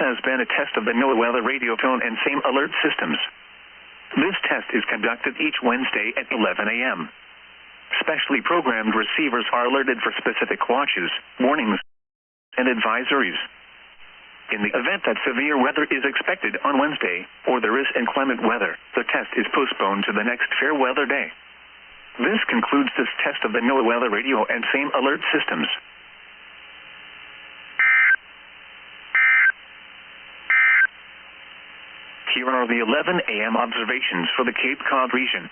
has been a test of the NOAA weather radio tone and same alert systems. This test is conducted each Wednesday at 11 a.m. Specially programmed receivers are alerted for specific watches, warnings, and advisories. In the event that severe weather is expected on Wednesday, or there is inclement weather, the test is postponed to the next fair weather day. This concludes this test of the NOAA weather radio and same alert systems. Here are the 11 a.m. observations for the Cape Cod region.